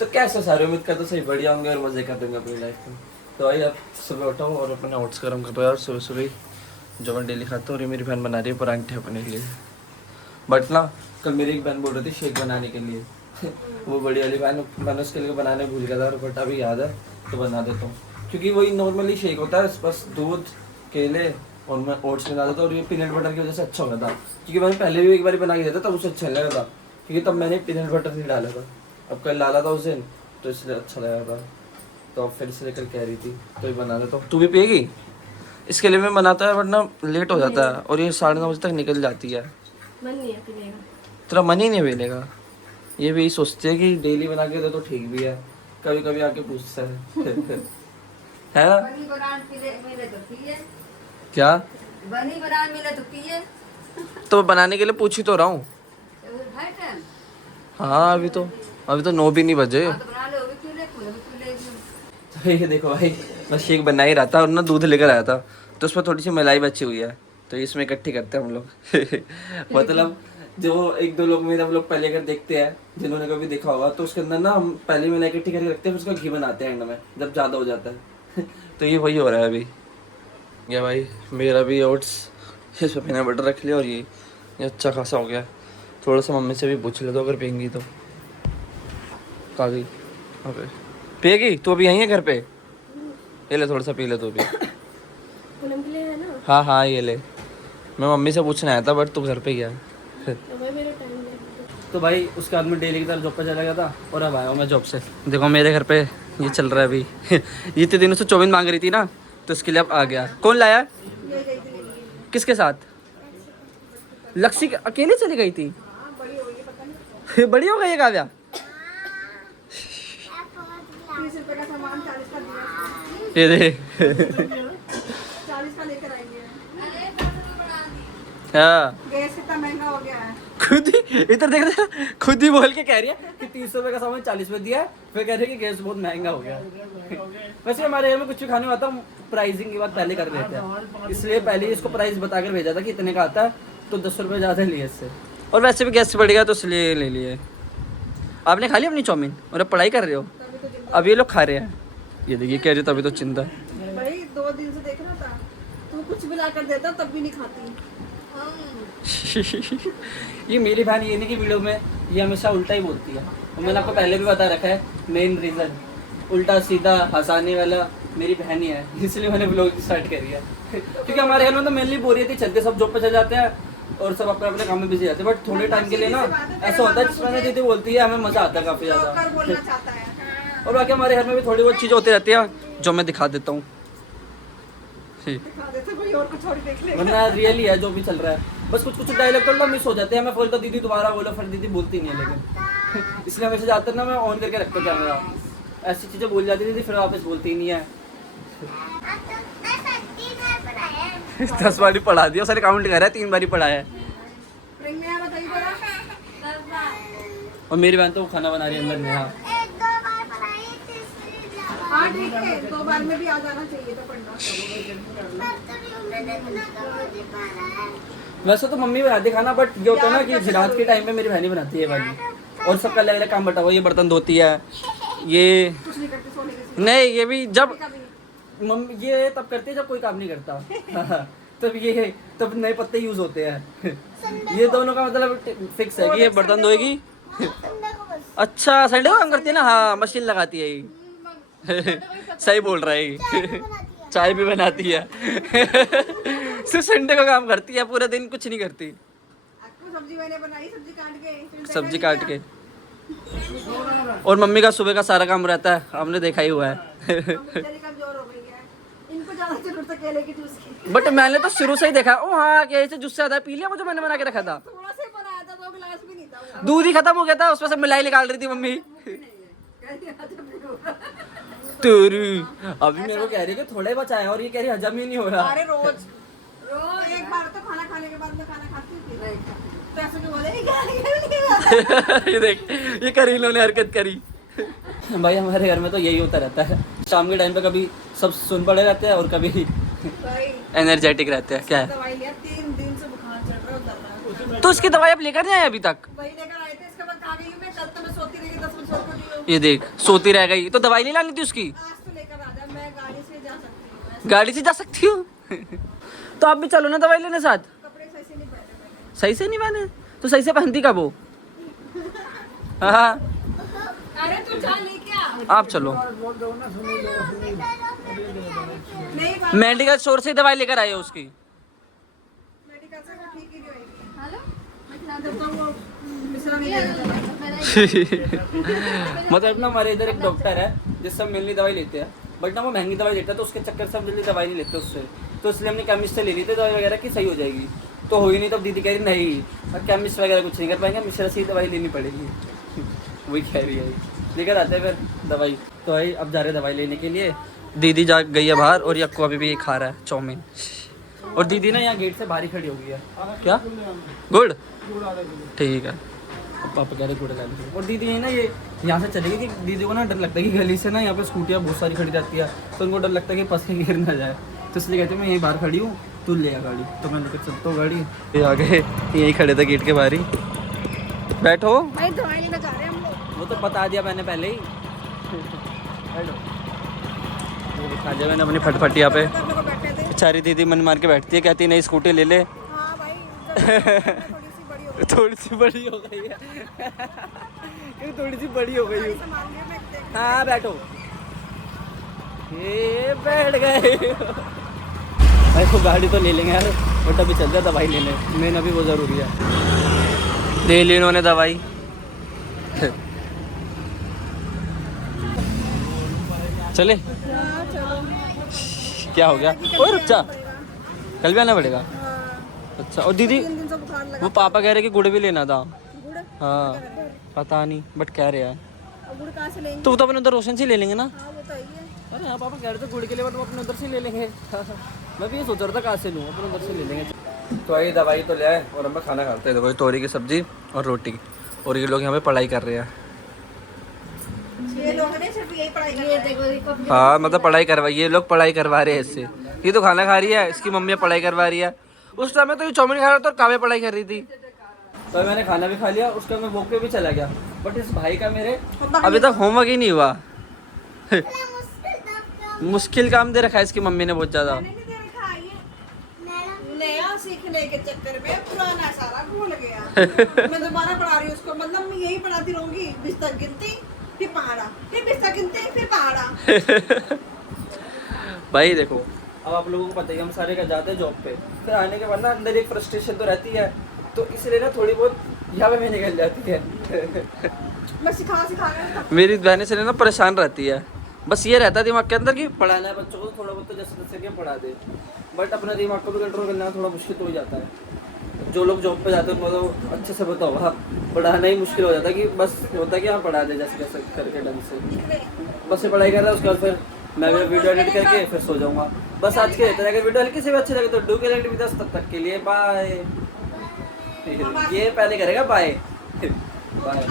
तो कैसे सारे उम्मीद करते सही बढ़िया होंगे और मजे कर देंगे अपनी लाइफ में। तो भाई अब सुबह उठा हूँ और अपने ओट्स गर्म कर रहा है और सुबह सुबह जो मैं डेली खाता हूँ और ये मेरी बहन बना रही है परांठे अपने लिए। बट ना कल मेरी एक बहन बोल रही थी शेक बनाने के लिए वो बड़ी वाली बहन, मैंने उसके लिए बनाने भूल गया था बट अभी याद है तो बना देता हूँ। क्योंकि वही नॉर्मली शेक होता है, बस दूध केले और मैं ओट्स मिला देता हूँ और ये पीनट बटर की वजह से अच्छा हो गया था। क्योंकि मैंने पहले भी एक बार बना के दिया था तब उसे अच्छा नहीं लगा था, क्योंकि तब मैंने पीनट बटर नहीं डाला था। अब कल डाला था उस दिन तो इसलिए अच्छा लगा था, तो अब फिर से लेकर कह रही थी तो ये बना देता हूँ। तू भी पिएगी? इसके लिए मैं बनाता है वरना लेट हो जाता है और ये 9:30 बजे तक निकल जाती है। मन नहीं है पीने का। तेरा मन ही नहीं मिलेगा। ये भी सोचते हैं कि डेली बना के दे तो ठीक भी है, कभी कभी आके पूछता है ना? बनी बनान मिले तो पिए, क्या? बनी बनान मिले तो पिए। तो बनाने के लिए पूछ ही तो रहा हूँ। है टाइम। हाँ अभी तो 9 भी नहीं बजे। हाँ तो बना ले, वो भी पी ले, खुले भी पी ले। तो ये देखो भाई, मैं शेक बना ही रहा था और ना दूध लेकर आया था तो उसमें थोड़ी सी मलाई बची हुई है तो इसमें इकट्ठी करते हैं हम लोग मतलब जो एक दो लोग मेरे हम लोग पहले अगर देखते हैं जिन्होंने कभी देखा होगा तो उसके अंदर ना हम पहले मलाई इकट्ठी करके रखते हैं फिर उसका घी बनाते हैं एंड में जब ज़्यादा हो जाता है तो ये वही हो रहा है अभी। या भाई मेरा भी ओट्स इसमें पीनट बटर रख लिया और ये अच्छा खासा हो गया। थोड़ा सा मम्मी से भी पूछ ले तो अगर पियेंगी तो। कहाँ गई? ओके पिएगी तू अभी यहीं है घर पे? ये ले थोड़ा सा पी ले तू भी। पूनम के लिए है ना? हाँ हाँ ये ले। मैं मम्मी से पूछने आया था बट तू घर पे गया। तो मैं मेरे टाइम में तो भाई उसके बाद में डेली की तरह जॉब पे चला गया था और अब आया हूँ मैं जॉब से। देखो मेरे घर पे ये चल रहा है अभी ये इतने दिनों से चौमिन मांग रही थी ना तो इसके लिए अब आ गया। कौन लाया? किसके साथ? लक्ष्मी अकेले चली गई थी? बड़ी हो गई है काव्या? 30 रुपए का सामान 40 का दिया, ये दे 40 का लेकर आएंगे। हाँ गैस कितना महंगा हो गया है। खुद ही इधर देख रहे हैं, खुद ही बोल के कह रही है कि 30 रुपए का सामान 40 में दिया है, फिर कह रही है कि गैस बहुत महंगा हो गया। वैसे हमारे घर में कुछ भी खाने में आता प्राइसिंग की बात पहले कर लेते हैं, इसलिए पहले ही इसको प्राइस बताकर भेजा था कि इतने का आता है तो 10 रुपये ज़्यादा लिए इससे। और वैसे भी गैस बढ़ गया तो इसलिए ले लिए। आपने खा लिया अपनी चाउमीन और अब पढ़ाई कर रहे हो? अब ये लोग खा रहे हैं। ये देखिए कह रहे तभी तो चिंता। भाई 2 दिन से देख रहा था, तू कुछ भी ला कर देता तब भी नहीं खाती। ये मेरी बहन ये नहीं कि वीडियो में ये हमेशा उल्टा ही बोलती है और मैंने आपको पहले भी बता रखा है मेन रीज़न उल्टा सीधा हंसाने वाला मेरी बहन ही है, इसलिए मैंने ब्लॉग स्टार्ट करी है। क्योंकि हमारे घर में तो मेनली बोरियत ही चलती, सब जॉब पे चले जाते हैं और सब अपने अपने काम में बिजी जाते हैं। बट थोड़े टाइम के लिए ना ऐसा होता है जिसमें दीदी बोलती है हमें मज़ा आता है काफ़ी ज़्यादा। बोलना चाहता है और बाकी हमारे घर में भी थोड़ी बहुत चीज़ें होती रहती हैं जो मैं दिखा देता हूँ, दिखा देते, कोई और कुछ और देख ले। वरना रियली है जो भी चल रहा है। बस कुछ कुछ डायलॉग तो मिस हो जाते हैं, मैं बोलता दीदी दोबारा बोलो फिर दीदी बोलती नहीं है लेकिन इसलिए हमेशा ज़्यादातर ना मैं ऑन करके रखता हूँ कैमरा, ऐसी चीज़ें बोल जाती थी फिर वापस बोलती ही नहीं है। 10 बारी पढ़ा दिया, सारे काउंट कर रहा है 3 बारी पढ़ा है। प्रेग्नेंट है बताइए जरा। और मेरी बहन तो खाना बना रही है अंदर में। हाँ हाँ ठीक है, 2 बार में भी आ जाना चाहिए था पढ़ना। वैसे तो मम्मी बनाती है खाना बट ये होता है ना कि रात के टाइम पे मेरी बहन ही बनाती है वाली और सबका अलग अलग काम बटा हुआ। ये बर्तन धोती है, ये कुछ नहीं करते, सोने के नहीं ये भी जब कभी। मम्मी ये तब करती है जब कोई काम नहीं करता तब ये तब नए पत्ते यूज होते हैं। ये दोनों का मतलब फिक्स है कि ये बर्तन धोएगी। अच्छा संडे को काम करती है ना? हाँ मशीन लगाती है ये सही बोल रहा है ये चाय भी बनाती है सिर्फ संडे का काम करती है, पूरा दिन कुछ नहीं करती। आपको सब्जी मैंने बनाई, सब्जी काट के। सब्जी काट के और मम्मी का सुबह का सारा काम रहता है, हमने देखा ही हुआ है कमजोर हो गई है, इनको ज्यादा जरूरत है केले की जूस की। बट मैंने तो शुरू से ही देखा। ओ हाँ क्या ऐसे जूस से ज्यादा पी लिया वो जो मैंने बना के रखा था। थोड़ा सा ही बनाया था, 2 गिलास भी नहीं था। दूध ही खत्म हो गया था, उसमें से मिलाई निकाल रही थी मम्मी। तेरी अभी मेरे को कह रही है कि थोड़े बचा है और ये कह रही हजम ही नहीं हो रहा। अरे रोज एक बार तो खाना खाने के बाद मैं खाना खाती थी, तो ऐसे क्यों बोले ये देख ये करी इन्होंने हरकत करी। भाई हमारे घर में तो यही होता रहता है, शाम के टाइम पे कभी सब सुन पड़े रहते हैं और कभी भाई एनर्जेटिक रहते हैं। क्या है? दवाई लिया, 3 दिन से बुखार चढ़ रहा है। तो उसकी दवाई आप लेकर नहीं आए अभी तक? वही लेकर आए थे, इसके बाद खा गई मैं कल तो मैं सोती रही 10 बजे सो पड़ी हूँ। ये देख सोती रह गई, तो दवाई नहीं लानी थी उसकी। आज तो लेकर आ जा, मैं गाड़ी से जा सकती हूँ। गाड़ी से जा सकती हूँ तो आप भी चलो ना दवाई लेने साथ। कपड़े सही से नहीं पहने मैंने। सही से नहीं पहने तो सही से पहनती कब हो? हाँ अरे तू जा लेके आ। आप चलो। नहीं बात मेडिकल स्टोर से दवाई लेकर आए हो उसकी। मेडिकल से तो ठीक ही नहीं होगी। हेलो मैं खिला देता हूँ, वो मिश्रा नहीं देगा। मतलब ना हमारे इधर एक डॉक्टर है जिससे हम मिलनी दवाई लेते हैं, बट ना वो महंगी दवाई लेता है, तो उसके चक्कर से हम जल्दी दवाई नहीं लेते उससे। तो इसलिए हमने केमिस्ट से ले ली थी दवाई वगैरह की सही हो जाएगी, तो हुई नहीं। तब दीदी कह रही नहीं केमिस्ट वगैरह कुछ नहीं कर पाएंगे, मिश्रा से ही दवाई लेनी पड़ेगी वही कह रही है। लेकर आते हैं फिर दवाई। तो भाई अब जा रहे हैं दवाई लेने के लिए। दीदी जा गई है बाहर और यक्को अभी भी ये खा रहा है चाउमीन। और दीदी ना यहाँ गेट से बाहर ही खड़ी हो गई है। क्या गुड़? ठीक है। अब पापा कह रहे गुड़ ला लीजिए। और दीदी ना ये यहाँ से चलेगी कि दीदी को ना डर लगता है कि गली से ना यहाँ पे स्कूटियाँ बहुत सारी खड़ी रहती है, तो उनको डर लगता है कि पस गिर ना जाए, तो इसलिए कहते हैं मैं यहीं बाहर खड़ी हूँ, तू ले आ गाड़ी। तो मैं लेकर चलता हूँ गाड़ी। ये आ गए, यहीं खड़े थे गेट के बाहर ही। बैठो। भाई दवाई लेने जा रहे हैं हम लोग। वो तो बता दिया मैंने पहले ही। बैठो। वो दिखा दिया मैंने अपनी फटफटी यहाँ पे। करने को बैठे थे। बेचारी दीदी मन मार के बैठती है, कहती है नहीं स्कूटी ले ले। हाँ भाई थोड़ी सी बड़ी हो गई। थोड़ी सी बड़ी हो गई है क्यों थोड़ी सी बड़ी हो गई हूँ। सामान लिए मैं देख। हाँ बैठो। ये बैठ गए भाई को गाड़ी तो ले लेंगे यार, बट अभी चलते हैं दवाई लेने। मेन अभी वो ज़रूरी है। ले ली इन्होंने दवाई। चले हाँ चलो। क्या हो गया? ओए रुक जा, कल भी आना पड़ेगा। हाँ अच्छा। और दीदी 3 दिन से बुखार लगा। वो पापा कह रहे कि गुड़ भी लेना था। गुड़ हाँ पता नहीं बट कह रहे हैं। अब गुड़ कहाँ से लेंगे? तो वो तो अपन उधर रोशन से ले लेंगे ना। हाँ वो तो है ही है। अरे हाँ पापा कह रहे थे गुड़ के लिए, बट वो अपने उधर से ले लेंगे। मैं भी ये सोच रहा था कहाँ से लूँ, अपन उधर से ले लेंगे। तो आई दवाई तो ले आए और हम खाना खाते हैं। देखो तोरी की सब्जी और रोटी, और ये लोग यहाँ पे पढ़ाई कर रहे हैं। ये लोग ने सिर्फ यही पढ़ाई कर ये देखो ये कब हाँ मतलब पढ़ाई करवा, ये लोग पढ़ाई करवा रहे हैं इससे। ये तो खाना खा रही है, इसकी मम्मी पढ़ाई करवा रही है। उस समय तो ये चाउमीन खा रहा था और काव्य पढ़ाई कर रही थी। तो मैंने खाना भी खा लिया, उसके बाद मैं वॉक पे भी चला गया। बट इस भाई का मेरे अभी तक होमवर्क ही नहीं हुआ। मुश्किल काम दे रखा है इसकी मम्मी ने बहुत ज्यादा। नहीं दे रखा है ये। नया सीखने के चक्कर में पुराना सारा भूल गया। मैं दोबारा पढ़ा रही हूँ उसको, मतलब मैं यही पढ़ाती रहूंगी। बिस्तर गिनती फिर पहाड़ा, फिर बिस्तर गिनती फिर पहाड़ा। भाई देखो अब आप लोगों को पता ही हम सारे का जाते हैं जॉब पे, फिर आने के बाद ना अंदर एक फ्रस्ट्रेशन तो रहती है, तो इसलिए ना थोड़ी बहुत यहाँ पे भी निकल जाती है। मैं सिखा के मेरी बहनें से ना परेशान रहती है, बस ये रहता है दिमाग के अंदर कि पढ़ाना है बच्चों को, तो थोड़ा बहुत तो जैसे तैसे के पढ़ा दे, बट अपने दिमाग को भी कंट्रोल करना थोड़ा मुश्किल तो हो जाता है। जो लोग जॉब पे जाते हैं उनको तो अच्छे से पता होगा, पढ़ाना ही मुश्किल हो जाता है कि बस होता है कि हाँ पढ़ा दे जैसे कैसे करके ढंग से। बस ये पढ़ाई कर रहा है, उसके बाद फिर मैं भी वीडियो एडिट करके फिर सो जाऊँगा। बस आज के तरह अगर वीडियो हल्की से भी अच्छी लगे तो डू के लाइक विद अस। तब तक के लिए बाय। ये पहले करेगा बाय बाय।